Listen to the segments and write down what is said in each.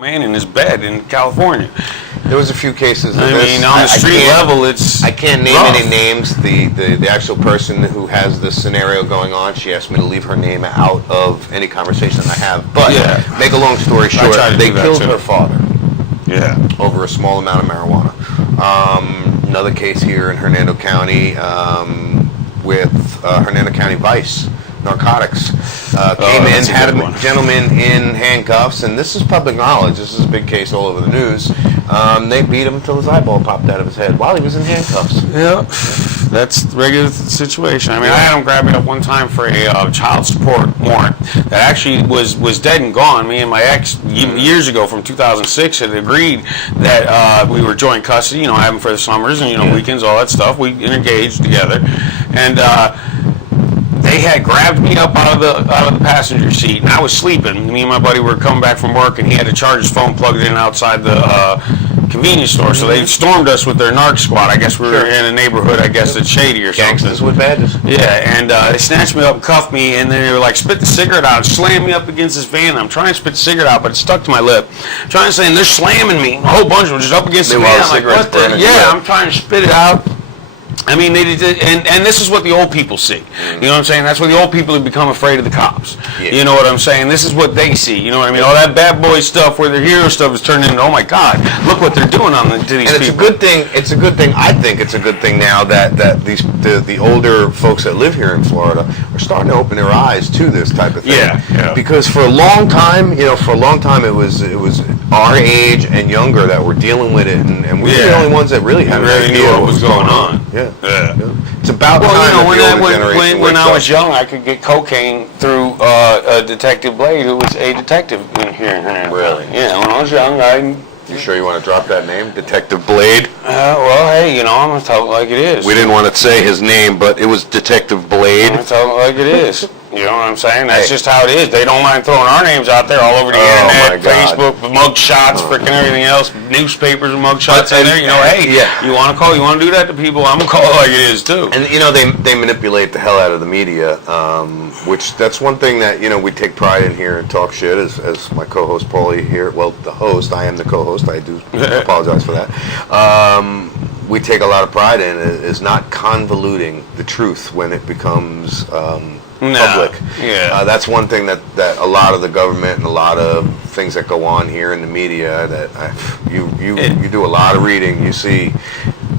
man in his bed in California. There was a few cases of I this. mean, on the street level, it's I can't name rough. any names. The actual person who has this scenario going on, she asked me to leave her name out of any conversation I have. But make a long story short, they killed her father. Yeah. Over a small amount of marijuana. Another case here in Hernando County with Hernando County Vice. Narcotics came in, had a gentleman in handcuffs, and this is public knowledge. This is a big case all over the news. They beat him until his eyeball popped out of his head while he was in handcuffs. Yeah, that's the regular situation. I mean, I had him grab me up one time for a child support warrant that actually was dead and gone. Me and my ex, years ago from 2006, had agreed that we were joint custody, I have him for the summers and, weekends, all that stuff. We engaged together. And they had grabbed me up out of the passenger seat, and I was sleeping. Me and my buddy were coming back from work, and he had to charge his phone plugged in outside the convenience store. So they stormed us with their narc squad. I guess we were in a neighborhood, that's shady or something. Gangsters with badges. Yeah, and they snatched me up and cuffed me, and then they were like, spit the cigarette out, and slammed me up against this van. I'm trying to spit the cigarette out, but it stuck to my lip. I'm trying to say, and they're slamming me. A whole bunch of them just up against the van. I'm like, what the? Yeah, I'm trying to spit it out. I mean, they did, and this is what the old people see. You know what I'm saying? That's where the old people have become afraid of the cops. Yeah. You know what I'm saying? This is what they see. You know what I mean? All that bad boy stuff where their hero stuff is turned into, oh my God, look what they're doing to these people. And it's a good thing. It's a good thing. I think it's a good thing now that the older folks that live here in Florida are starting to open their eyes to this type of thing. Yeah. Because for a long time, it was our age and younger that were dealing with it, and we were the only ones that really had an idea what was going on. Yeah. It's about time. When I was young, I could get cocaine through Detective Blade, who was a detective here in Hernando. Really? Yeah, when I was young, You sure you want to drop that name, Detective Blade? Well, hey, I'm gonna tell it like it is. We didn't want to say his name, but it was Detective Blade. I'm gonna tell it like it is. You know what I'm saying? That's just how it is. They don't mind throwing our names out there all over the internet, Facebook, mug shots, freaking everything else, newspapers and mug shots in there. You want to call, you want to do that to people, I'm going to call it like it is too. And, they manipulate the hell out of the media, which that's one thing that, we take pride in here and talk shit, as my co-host Paulie here, well, the host, I am the co-host, I do apologize for that. We take a lot of pride in is not convoluting the truth when it becomes public. Yeah. That's one thing that a lot of the government and a lot of things that go on here in the media that you do a lot of reading. You see,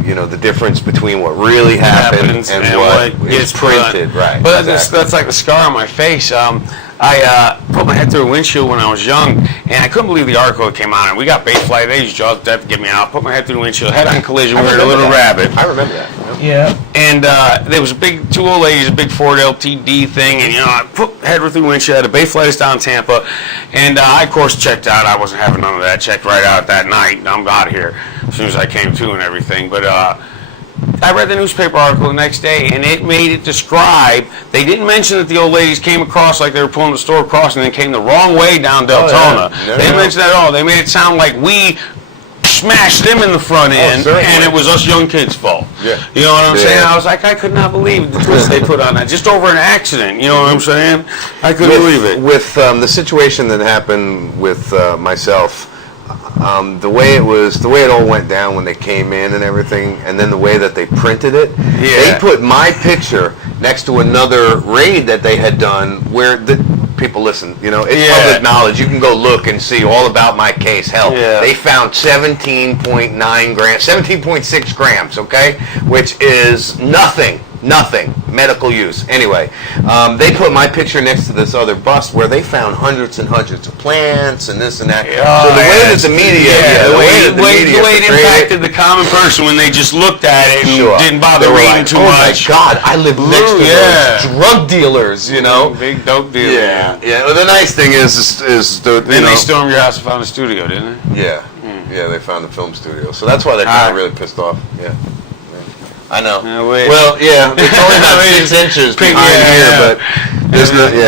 the difference between what really happens and what is printed. Right. But that's like the scar on my face. I put my head through a windshield when I was young, and I couldn't believe the article that came out. And we got bait flight. They used to death to get me out. Put my head through the windshield, head-on collision with a little rabbit. I remember that. Yeah. And there was two old ladies, a big Ford LTD thing, and I put head through the windshield. Had a bait flight us down Tampa, and I of course checked out. I wasn't having none of that. Checked right out that night. I'm out of here as soon as I came to and everything. But I read the newspaper article the next day, and it made it describe. They didn't mention that the old ladies came across like they were pulling the store across and then came the wrong way down Deltona. They didn't mention that at all. They made it sound like we smashed them in the front end, and it was us young kids' fault. Yeah. You know what I'm saying? I was like, I could not believe the twist they put on that, just over an accident. You know what I'm saying? I couldn't believe it. With the situation that happened with myself. The way it all went down when they came in and everything, and then the way that they printed it, they put my picture next to another raid that they had done where the people listen. It's public knowledge. You can go look and see all about my case. Hell, they found 17.9 grams, 17.6 grams, okay, which is nothing medical use. Anyway, they put my picture next to this other bus where they found hundreds and hundreds of plants and this and that. So the way that the media, the way it impacted the common person when they just looked at it and didn't bother reading too much. Oh my God, I live next to those drug dealers, Big dope dealers. Yeah. Well, the nice thing is then they stormed your house and found a studio, didn't they? Yeah. Yeah, they found the film studio. So that's why they're kind of really pissed off. Yeah. I know. Well, it's only about 6 inches behind here, but there's nothing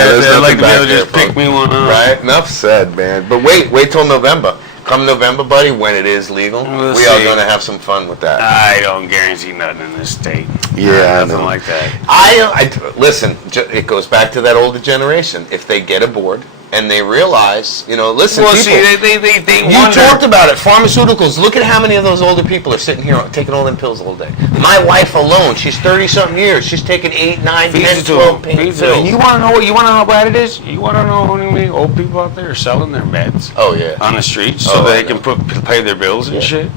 back there. Just pick me one up. Right? Enough said, man. But wait till November. come November, buddy, when it is legal, We'll we are see. going to have some fun with that. I don't guarantee nothing in this state. Yeah, I nothing know. like that. Listen, it goes back to that older generation. If they get aboard and they realize, listen, Well, people, see, they you wonder. talked about it, pharmaceuticals. Look at how many of those older people are sitting here taking all them pills all day. My wife alone, she's 30-something years. She's taking 8, 9, 10, 12 pills. And you want to know what? You want to know how bad it is? You want to know how many old people out there are selling their meds Oh, yeah. on the streets so Oh, they I can pay their bills and shit?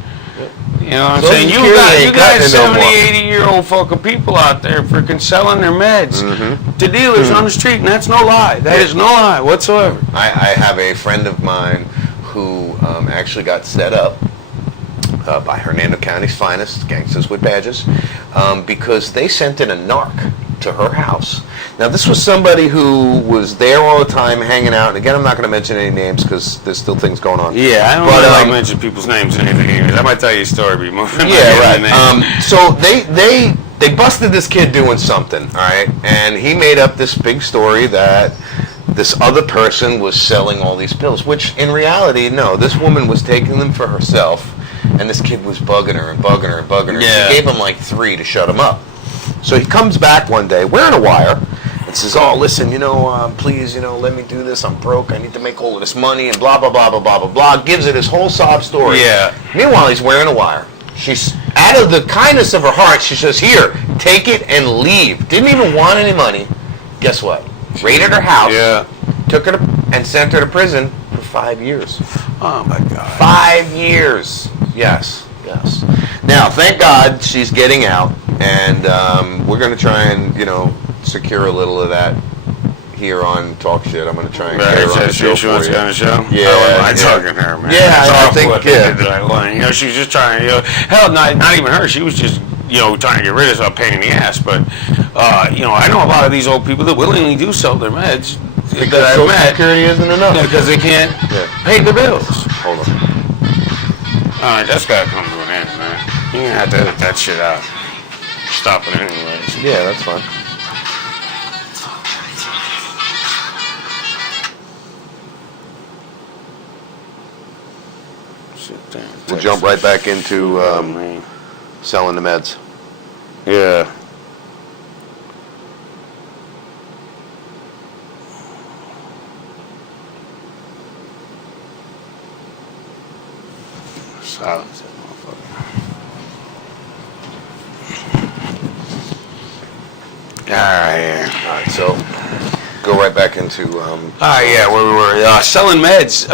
You know what I'm Social saying? You Security got ain't cutting it no 70, more. 80-year-old fucking people out there freaking selling their meds to dealers on the street, and that's no lie. That is no lie whatsoever. I have a friend of mine who actually got set up by Hernando County's finest, gangsters with badges, because they sent in a narc to her house. Now, this was somebody who was there all the time, hanging out. And again, I'm not going to mention any names because there's still things going on. Yeah, I don't But, really like mention people's names or anything. I might tell you a story, but more than Yeah, my name. right. So they busted this kid doing something, all right? And he made up this big story that this other person was selling all these pills, which in reality, no, this woman was taking them for herself, and this kid was bugging her and bugging her and bugging her. Yeah. She gave him like 3 to shut him up. So he comes back one day wearing a wire and says, oh, listen, please, let me do this. I'm broke. I need to make all of this money and blah, blah, blah, blah, blah, blah, blah. Gives it his whole sob story. Yeah. Meanwhile, he's wearing a wire. She's, out of the kindness of her heart, she says, here, take it and leave. Didn't even want any money. Guess what? Raided her house. Yeah. Took her and sent her to prison for 5 years. Oh, my God. 5 years. Yes. Now, thank God she's getting out, and we're going to try and, secure a little of that here on Talk Shit. I'm going to try and get her on the show She for wants you. to go on the show? Yeah, I wouldn't mind yeah. talking to her, man. Yeah, That's I awful think, what they yeah. did to that woman. She was just trying to, hell, not even her. She was just, trying to get rid of some pain in the ass. But, I know a lot of these old people that willingly do sell their meds. Because that I've Social met. Security isn't enough. Because they can't Yeah. pay their bills. Hold on. All right, that's got to come to an end, man. You're going to have to edit that shit out. Stop it anyways. Yeah, that's fine. Shit, damn, We'll jump right back into man. selling the meds. Yeah. Silence that motherfucker. Alright, All right, so go right back into. yeah, where we were selling meds.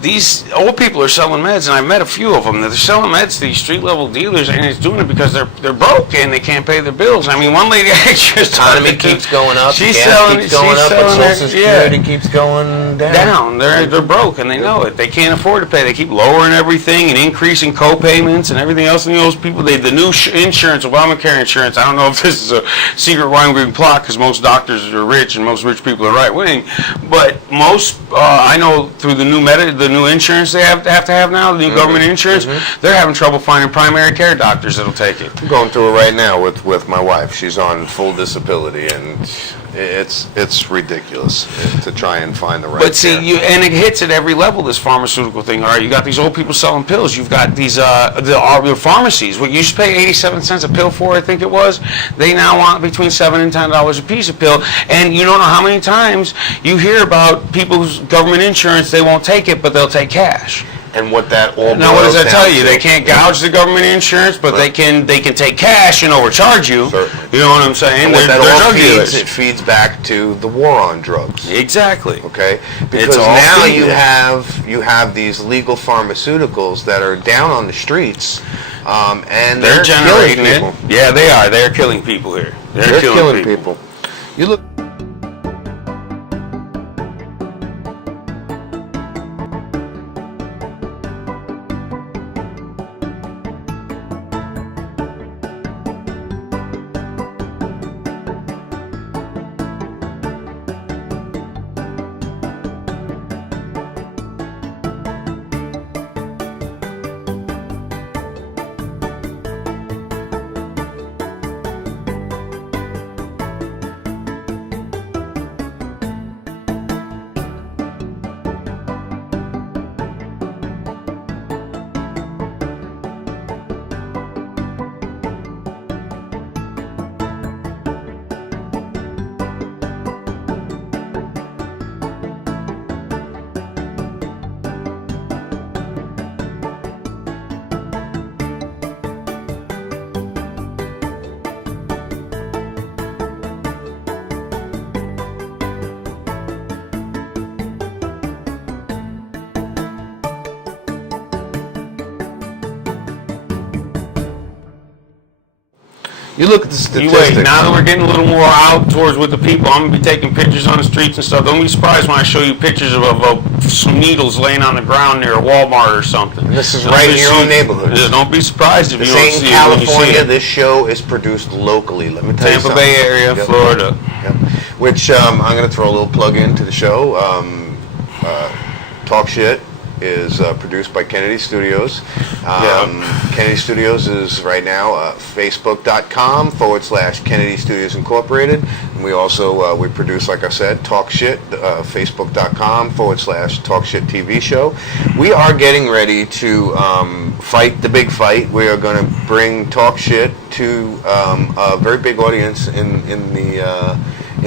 These old people are selling meds, and I met a few of them. They're selling meds to these street-level dealers, and it's doing it because they're broke and they can't pay their bills. I mean, one lady I just Economy keeps going up. She's gas selling. keeps going up, but selling Social Security keeps going down. They're broke and they know it. They can't afford to pay. They keep lowering everything and increasing co-payments and everything else. And those people, the new insurance, Obamacare insurance. I don't know if this is a secret wine plot because most doctors are rich and most rich people are right wing. But most, I know through the new insurance they have to have now, the new government insurance, they're having trouble finding primary care doctors that'll take it. I'm going through it right now with my wife. She's on full disability, and it's ridiculous to try and find the right. But see, care. and it hits at every level. This pharmaceutical thing. All right, you got these old people selling pills. You've got these the pharmacies. What you used to pay 87 cents a pill for, I think it was. They now want between $7 and $10 a piece of pill. And you don't know how many times you hear about people's government insurance. They won't take it, but they'll take cash. And what that all Now, what does that boils tell down you? to- They can't gouge the government insurance, but they can take cash and overcharge you. Certainly. You know what I'm saying? And what They're that all drug feeds, dealers. it feeds back to the war on drugs. Exactly. Okay, because all now feeding. you have these legal pharmaceuticals that are down on the streets, and They're generating killing people. it. Yeah, they are. They're killing people here. They're killing people. You look. You look at the You statistics. wait, now that we're getting a little more out towards with the people, I'm going to be taking pictures on the streets and stuff. Don't be surprised when I show you pictures of some needles laying on the ground near a Walmart or something. And this is right in your own neighborhood. Don't be surprised if you don't This ain't see it when you see California. it. This show is produced locally. Let me tell you Tampa something. Bay area, Yep. Florida. Yep. Which I'm going to throw a little plug into the show. Talk Shit is produced by Kennedy Studios. Kennedy Studios is right now facebook.com/Kennedy Studios Incorporated. And we also, we produce, like I said, Talk Shit, facebook.com/Talk Shit TV show. We are getting ready to fight the big fight. We are going to bring Talk Shit to a very big audience in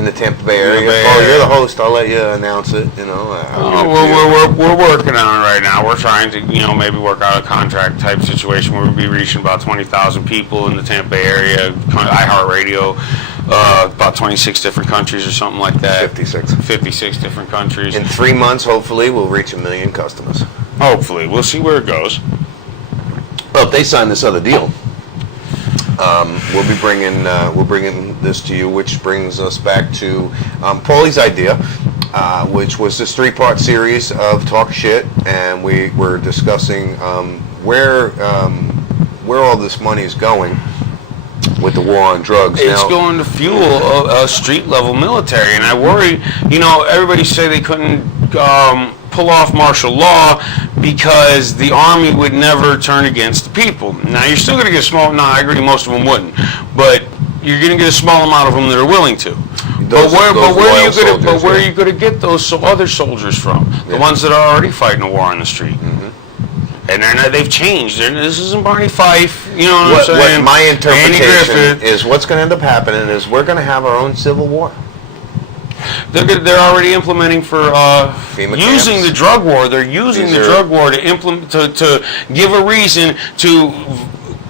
the Tampa Bay area. Oh, you're the host. I'll let you announce it. You know. We're working on it right now. We're trying to, maybe work out a contract type situation where we'll be reaching about 20,000 people in the Tampa Bay area. iHeartRadio, about 26 different countries or something like that. 56 different countries. In 3 months, hopefully, we'll reach 1 million customers. Hopefully, we'll see where it goes. Well, if they sign this other deal, we'll bringing this to you, which brings us back to Paulie's idea, which was this 3-part series of Talk Shit, and we were discussing where all this money is going with the war on drugs. It's going to fuel a street-level military, and I worry, everybody say they couldn't pull off martial law because the army would never turn against the people. Now, you're still going to get I agree, most of them wouldn't, but you're going to get a small amount of them that are willing to. But where are you going to get those other soldiers from? The ones that are already fighting a war on the street. Mm-hmm. And they've changed. This isn't Barney Fife. You know what I'm saying? What my interpretation is, what's going to end up happening is we're going to have our own civil war. They're already implementing for using the drug war. They're using the drug war to implement to give a reason to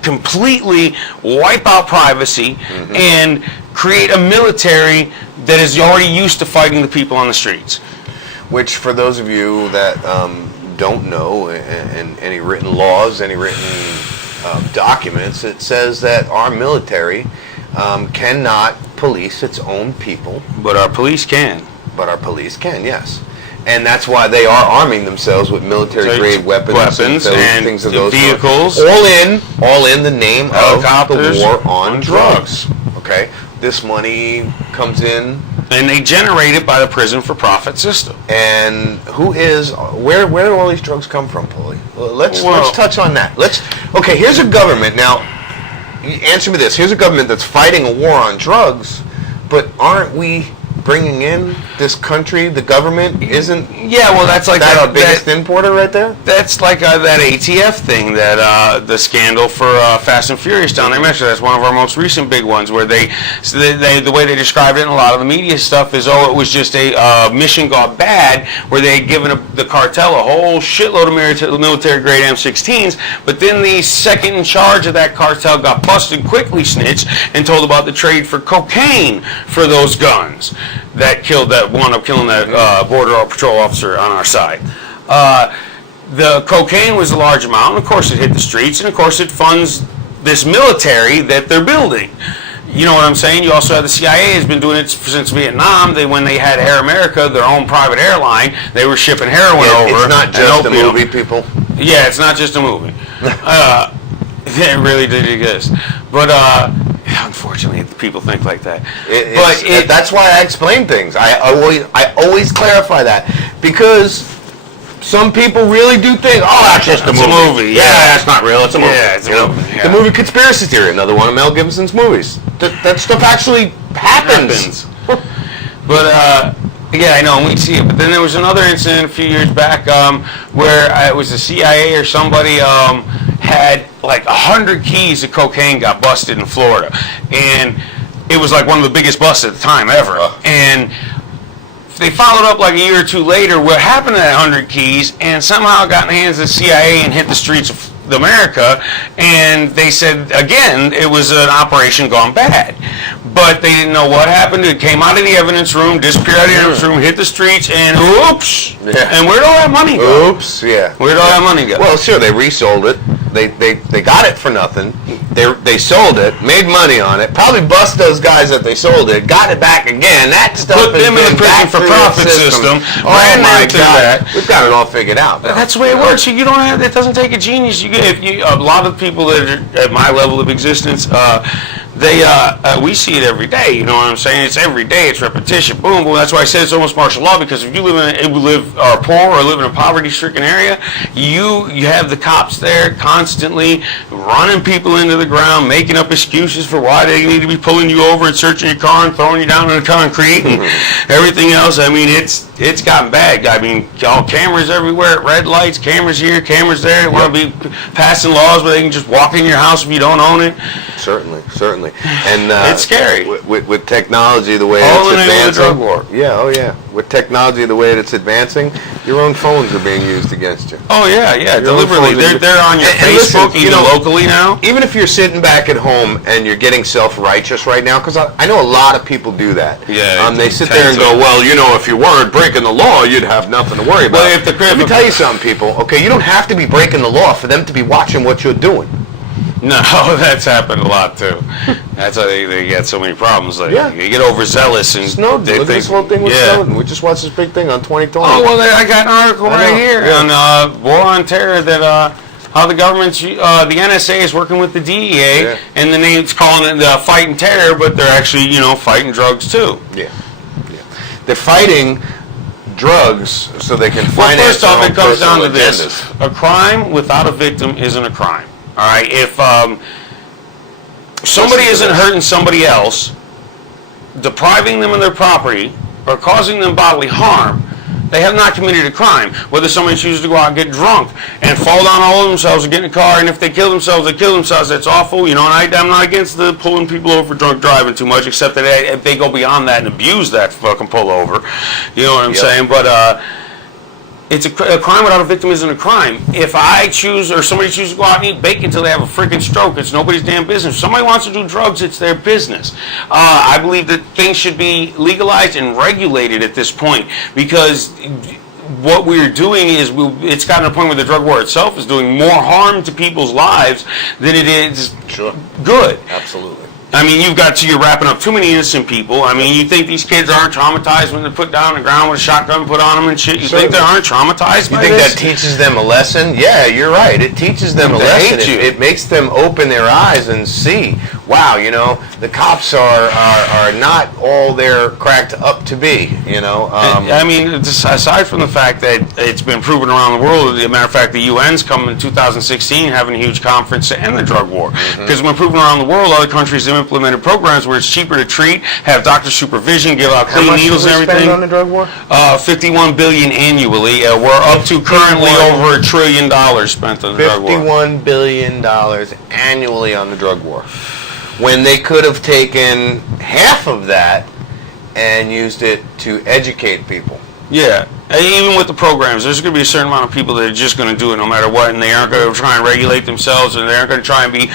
completely wipe out privacy and create a military that is already used to fighting the people on the streets. Which, for those of you that don't know, in any written laws, any written documents, it says that our military cannot police its own people. But our police can. But our police can, yes. And that's why they are arming themselves with military-grade weapons and things of those vehicles. Sorts. All in the name of the war on drugs. Okay? This money comes in. And they generate it by the prison for profit system. And where do all these drugs come from, Paulie? Let's touch on that. Okay, here's a government. Now, answer me this. Here's a government that's fighting a war on drugs, but aren't we bringing in this country? The government isn't. Yeah, well, that's like our biggest importer right there. That's like that ATF thing, that the scandal for Fast and Furious down there. Actually, that's one of our most recent big ones, where the way they described it in a lot of the media stuff is, it was just a mission gone bad, where they had given the cartel a whole shitload of military-grade M16s, but then the second in charge of that cartel got busted, quickly snitched, and told about the trade for cocaine for those guns that wound up killing that border patrol officer on our side. The cocaine was a large amount, and of course it hit the streets, and of course it funds this military that they're building. You know what I'm saying? You also have the CIA has been doing it since Vietnam. When they had Air America, their own private airline, they were shipping heroin over. It's not just a movie, people. Yeah, it's not just a movie. It really did exist. But unfortunately, people think like that. That's why I explain things. I always clarify that, because some people really do think, that's just a movie. Yeah, that's not real. It's a movie. Yeah, it's a movie. Yeah. The movie Conspiracy Theory, another one of Mel Gibson's movies. That stuff actually happens. But yeah, I know, and we see it. But then there was another incident a few years back where it was the CIA or somebody had like 100 keys of cocaine got busted in Florida, and it was like one of the biggest busts at the time ever. And they followed up like a year or two later what happened to that 100 keys, and somehow it got in the hands of the CIA and hit the streets of America, and they said again it was an operation gone bad, but they didn't know what happened. It came out of the evidence room, disappeared out of the evidence room, hit the streets, and oops. Yeah. And where'd all that money go? Oops, yeah. Where'd all that money go? Well, sure, they resold it. they got it for nothing. They sold it, made money on it, probably bust those guys that they sold it, got it back again. That stuff Put them in the prison for profit system. Oh my God, we've got it all figured out. Bro. That's the way it works. You don't have. It doesn't take a genius. A lot of people that are at my level of existence, we see it every day. You know what I'm saying? It's every day. It's repetition. Boom, boom. That's why I said it's almost martial law, because if you are poor or live in a poverty-stricken area, you have the cops there constantly running people into the ground, making up excuses for why they need to be pulling you over and searching your car and throwing you down in the concrete and everything else. I mean, it's gotten bad. I mean, all cameras everywhere, red lights, cameras here, cameras there. They want to be passing laws where they can just walk in your house if you don't own it. Certainly. And it's scary. With technology the way all it's advancing. The drug war. Yeah. With technology the way it's advancing, your own phones are being used against you. Oh yeah. Deliberately, they're on your Facebook, listen, even locally now. Even if you're sitting back at home and you're getting self-righteous right now, because I know a lot of people do that. Yeah. They sit there and go, well, if you weren't breaking the law, you'd have nothing to worry about. Well, let me tell you something, people. Okay, you don't have to be breaking the law for them to be watching what you're doing. No, that's happened a lot too. That's how they get so many problems. They get overzealous and Snowden. Look at this whole thing with Snowden. We just watched this big thing on 2020. Oh well, I got an article right here on War on Terror that how the government's the NSA is working with the DEA, and the name's calling it the fighting terror, but they're actually fighting drugs too. Yeah. They're fighting drugs so they can finance. Well, first off, it comes down to agendas. this: a crime without a victim isn't a crime. All right, if somebody isn't hurting somebody else, depriving them of their property, or causing them bodily harm, they have not committed a crime. Whether somebody chooses to go out and get drunk and fall down all of themselves or get in a car, and if they kill themselves, they kill themselves. That's awful. And I'm not against the pulling people over for drunk driving too much, except that if they go beyond that and abuse that fucking pullover, you know what I'm saying? But it's a crime without a victim isn't a crime. If I choose or somebody chooses to go out and eat bacon until they have a freaking stroke, it's nobody's damn business. If somebody wants to do drugs, it's their business. I believe that things should be legalized and regulated at this point, because what we're doing is it's gotten to a point where the drug war itself is doing more harm to people's lives than it is good. Absolutely. I mean, you're wrapping up too many innocent people. I mean, you think these kids aren't traumatized when they're put down on the ground with a shotgun put on them and shit? You think they aren't traumatized by this? You think that teaches them a lesson? Yeah, you're right. It teaches them a lesson. It makes them open their eyes and see, wow, the cops are not all they're cracked up to be, I mean, aside from the fact that it's been proven around the world, as a matter of fact, the UN's coming in 2016 having a huge conference to end the drug war. Because it's been proven around the world, other countries have implemented programs where it's cheaper to treat, have doctor supervision, give out clean needles and everything. How much do we spend on the drug war? $51 billion annually. We're up to currently over $1 trillion spent on the drug war. $51 billion annually on the drug war. When they could have taken half of that and used it to educate people. Yeah. Even with the programs, there's going to be a certain amount of people that are just going to do it no matter what, and they aren't going to try and regulate themselves, and they aren't going to try and be,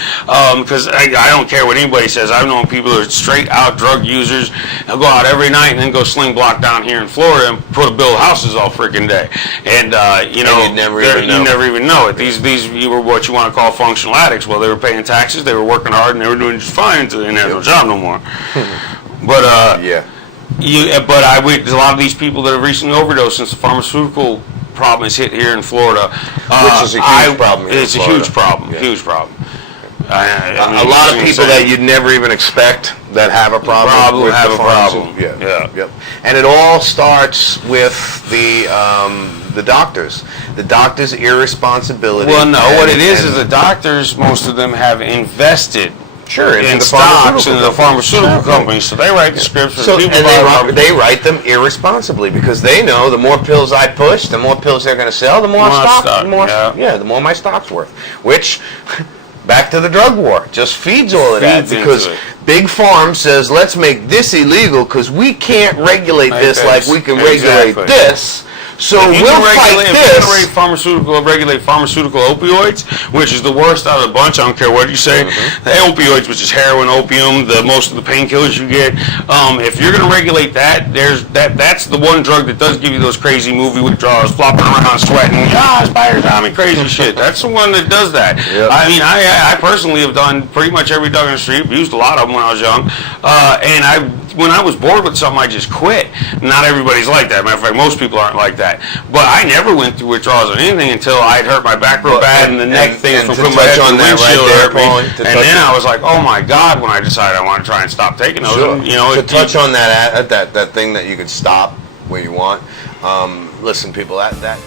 because I don't care what anybody says. I've known people who are straight out drug users. They'll go out every night and then go sling block down here in Florida and build houses all freaking day. And, you never even know it. These were what you want to call functional addicts. Well, they were paying taxes, they were working hard, and they were doing just fine until they didn't have no job no more. But, there's a lot of these people that have recently overdosed since the pharmaceutical problem has hit here in Florida. Which is a huge problem here in It's a Florida. huge problem, huge problem. A lot of people that you'd never even expect that have a problem with the problem. Yep. And it all starts with the doctors. The doctors' irresponsibility. Well, no, what it is the doctors, most of them have invested in the stocks in the pharmaceutical companies, so they write the scripts for people. And they write them irresponsibly because they know the more pills I push, the more pills they're going to sell, the more the more my stock's worth. Which, back to the drug war, just feeds all of that because Big Farm says, let's make this illegal because we can't regulate this like we can regulate this. So if you we'll can fight if this. you can regulate pharmaceutical opioids, which is the worst out of the bunch. I don't care what you say. The opioids, which is heroin, opium, most of the painkillers you get. If you're going to regulate that, that's the one drug that does give you those crazy movie withdrawals, flopping around, sweating, spiders on me, crazy shit. That's the one that does that. Yep. I mean, I personally have done pretty much every drug in the street. Used a lot of them when I was young, and when I was bored with something, I just quit. Not everybody's like that. Matter of fact, most people aren't like that. But I never went through withdrawals or anything until I'd hurt my back real bad and the neck thing from putting my head on the windshield hurt me. And then I was like, oh my God, when I decided I want to try and stop taking those. Sure. And, you know, to touch on that thing that you could stop where you want. Listen, people, that.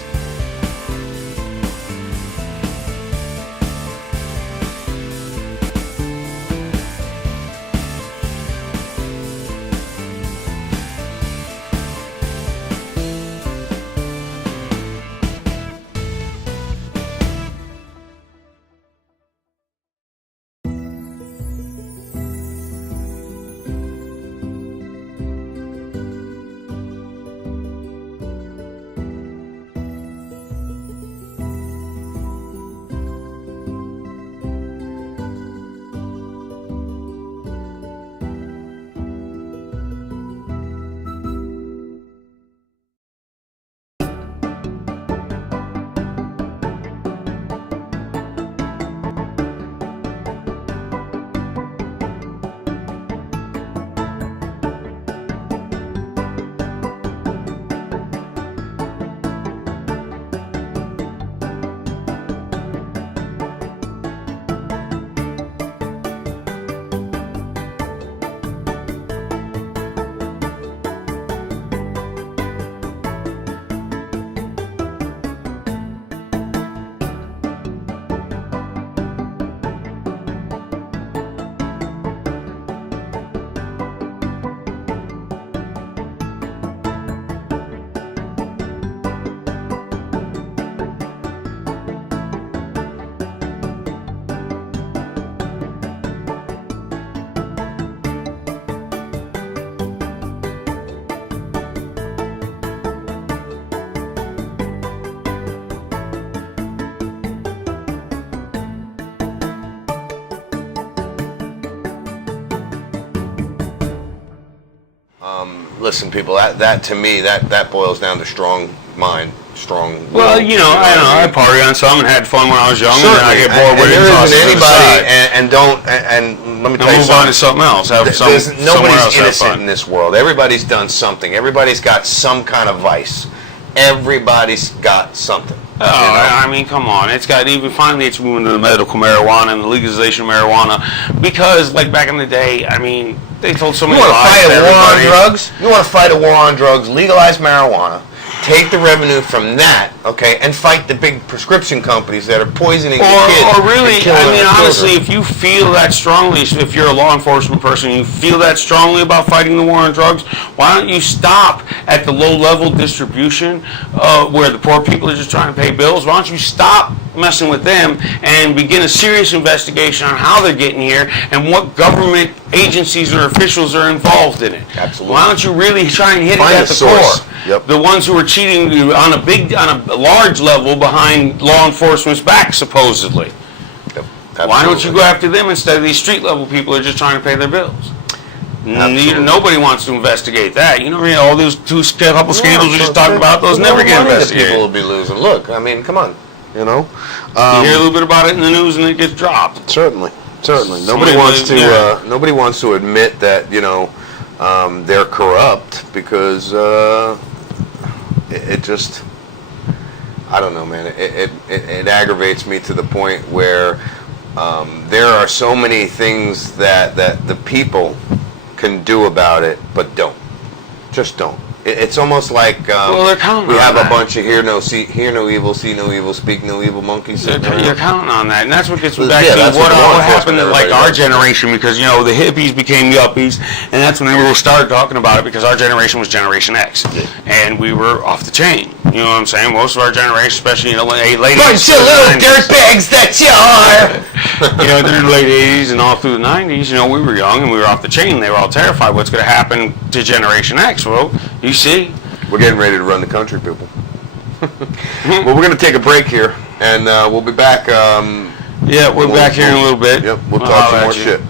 Listen, people, that to me, that boils down to strong mind, strong will. Well, you know, I party on some and had fun when I was young, and then I get bored with it. There And isn't anybody, and let me tell you move on to something else. Nobody's innocent in this world. Everybody's done something. Everybody's got some kind of vice. Everybody's got something. Oh, I mean, come on. It's moving to the medical marijuana and the legalization of marijuana because, like, back in the day, I mean, they told so many lies to everybody. You want to fight a war on drugs? Legalize marijuana. Take the revenue from that, okay, and fight the big prescription companies that are poisoning the kids. Or really, I mean, honestly, if you feel that strongly, if you're a law enforcement person, you feel that strongly about fighting the war on drugs, why don't you stop at the low-level distribution where the poor people are just trying to pay bills? Why don't you stop messing with them and begin a serious investigation on how they're getting here and what government agencies or officials are involved in it? Absolutely. Why don't you really try and hit Find it at the core? Yep. The ones who are cheating on a large level behind law enforcement's back, supposedly. Yep. Why don't you go after them instead of these street level people who are just trying to pay their bills? Nobody wants to investigate that. You know, all those couple scandals we just talked about, those never get investigated. People will be losing. Look, I mean, come on. You know, you hear a little bit about it in the news and it gets dropped. Certainly. Nobody wants to admit that, you know, they're corrupt because it just, I don't know, man. It aggravates me to the point where there are so many things that the people can do about it, but don't. Just don't. It's almost like we have a bunch of hear no evil, see no evil, speak no evil monkeys. You're counting on that, and that's what gets back to what happened in like our generation, because you know the hippies became yuppies, and that's when they really started talking about it, because our generation was Generation X, and we were off the chain. You know what I'm saying? Most of our generation, especially in the late 80s, bunch of little dirtbags that you are. You know, in the late 80s and all through the 90s, you know, we were young and we were off the chain. They were all terrified. What's going to happen to Generation X? Well, you see, we're getting ready to run the country, people. Well, we're going to take a break here, and we'll be back. Yeah, we're back here in a little bit. Yep, we'll talk some more shit.